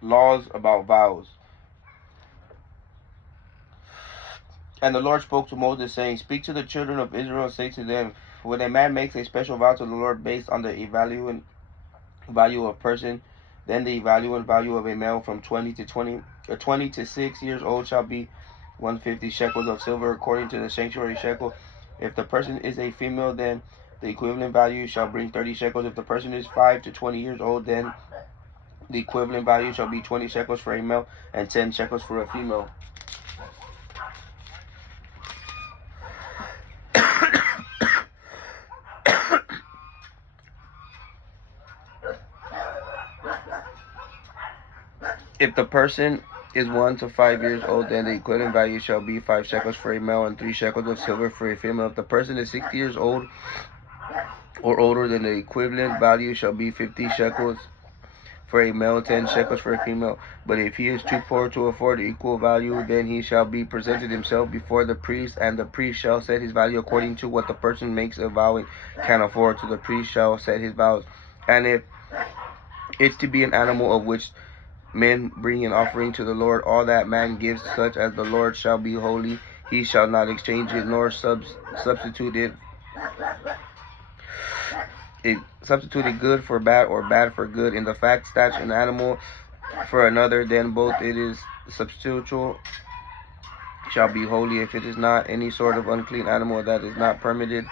Laws about vows. And the Lord spoke to Moses, saying, Speak to the children of Israel, and say to them, when a man makes a special vow to the Lord based on the evaluant value of person, then the evaluant value of a male from 20 to 6 years old shall be 150 shekels of silver according to the sanctuary shekel. If the person is a female, then the equivalent value shall bring 30 shekels. If the person is 5 to 20 years old, then the equivalent value shall be 20 shekels for a male and 10 shekels for a female. If the person is 1 to 5 years old, then the equivalent value shall be 5 shekels for a male and 3 shekels of silver for a female. If the person is 60 years old or older, then the equivalent value shall be 50 shekels for a male, 10 shekels for a female. But if he is too poor to afford the equal value, then he shall be presented himself before the priest, and the priest shall set his value according to what the person makes a vow and can afford. So the priest shall set his vows. And if it's to be an animal of which men bring an offering to the Lord, all that man gives, such as the Lord, shall be holy. He shall not exchange it nor substitute it good for bad or bad for good. In the fact, snatch an animal for another, then both it is substitutable shall be holy. If it is not any sort of unclean animal that is not permitted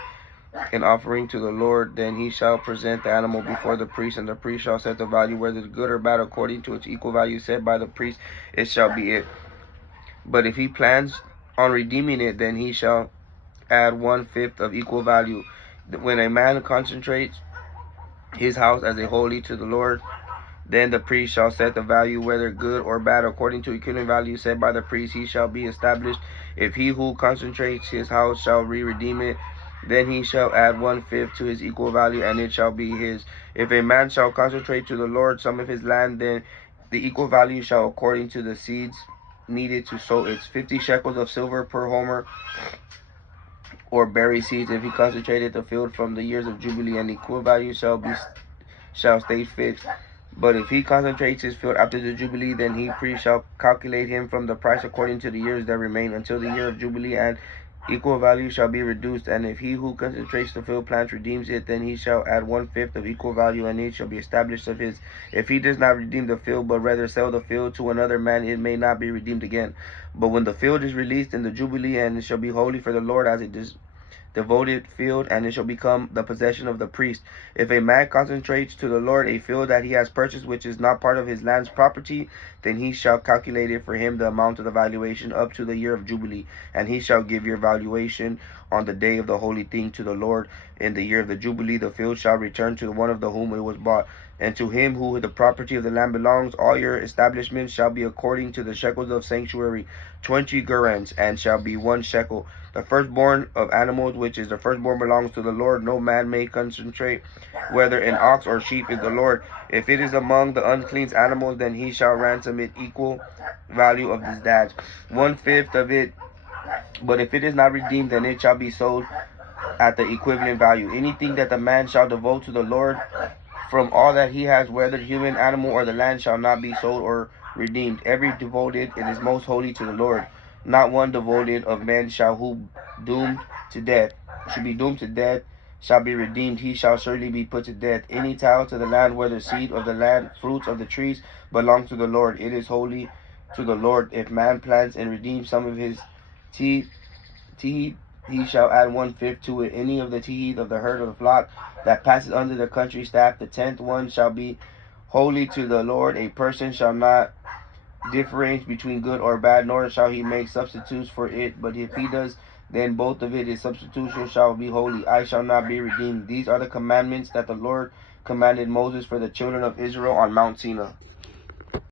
an offering to the Lord, then he shall present the animal before the priest, and the priest shall set the value, whether it's good or bad, according to its equal value set by the priest. It shall be it. But if he plans on redeeming it, then he shall add 1/5 of equal value. When a man consecrates his house as a holy to the Lord, then the priest shall set the value, whether good or bad, according to equivalent value set by the priest. He shall be established. If he who consecrates his house shall redeem it, then he shall add 1/5 to his equal value, and it shall be his. If a man shall consecrate to the Lord some of his land, then the equal value shall, according to the seeds needed to sow it, 50 shekels of silver per homer, or berry seeds. If he consecrated the field from the years of Jubilee, and the equal value shall stay fixed. But if he consecrates his field after the Jubilee, then he priest shall calculate him from the price according to the years that remain until the year of Jubilee, and equal value shall be reduced. And if he who consecrates the field plants redeems it, then he shall add 1/5 of equal value, and it shall be established of his. If he does not redeem the field, but rather sell the field to another man, it may not be redeemed again. But when the field is released in the Jubilee, and it shall be holy for the Lord as it is devoted field, and it shall become the possession of the priest. If a man consecrates to the Lord a field that he has purchased, which is not part of his land's property, then he shall calculate it for him the amount of the valuation up to the year of Jubilee, and he shall give your valuation on the day of the holy thing to the Lord. In the year of the Jubilee, the field shall return to one of whom it was bought, and to him who the property of the land belongs. All your establishments shall be according to the shekels of sanctuary, 20 gerans, and shall be 1 shekel. The firstborn of animals, which is the firstborn, belongs to the Lord. No man may concentrate whether an ox or sheep is the Lord. If it is among the unclean animals, then he shall ransom it equal value of his dads, 1/5 of it. But if it is not redeemed, then it shall be sold at the equivalent value. Anything that the man shall devote to the Lord from all that he has, whether human, animal, or the land, shall not be sold or redeemed. Every devoted, it is most holy to the Lord. Not one devoted of men shall be doomed to death, shall be redeemed. He shall surely be put to death. Any tile to the land, whether seed of the land, fruits of the trees, belongs to the Lord. It is holy to the Lord. If man plants and redeems some of his teeth, he shall add 1/5 to it. Any of the teeth of the herd of the flock that passes under the country staff, the 10th one, shall be holy to the Lord. A person shall not differentiate between good or bad, nor shall he make substitutes for it. But if he does, then both of it is substitution shall be holy. I shall not be redeemed. These are the commandments that the Lord commanded Moses for the children of Israel on Mount Sinai.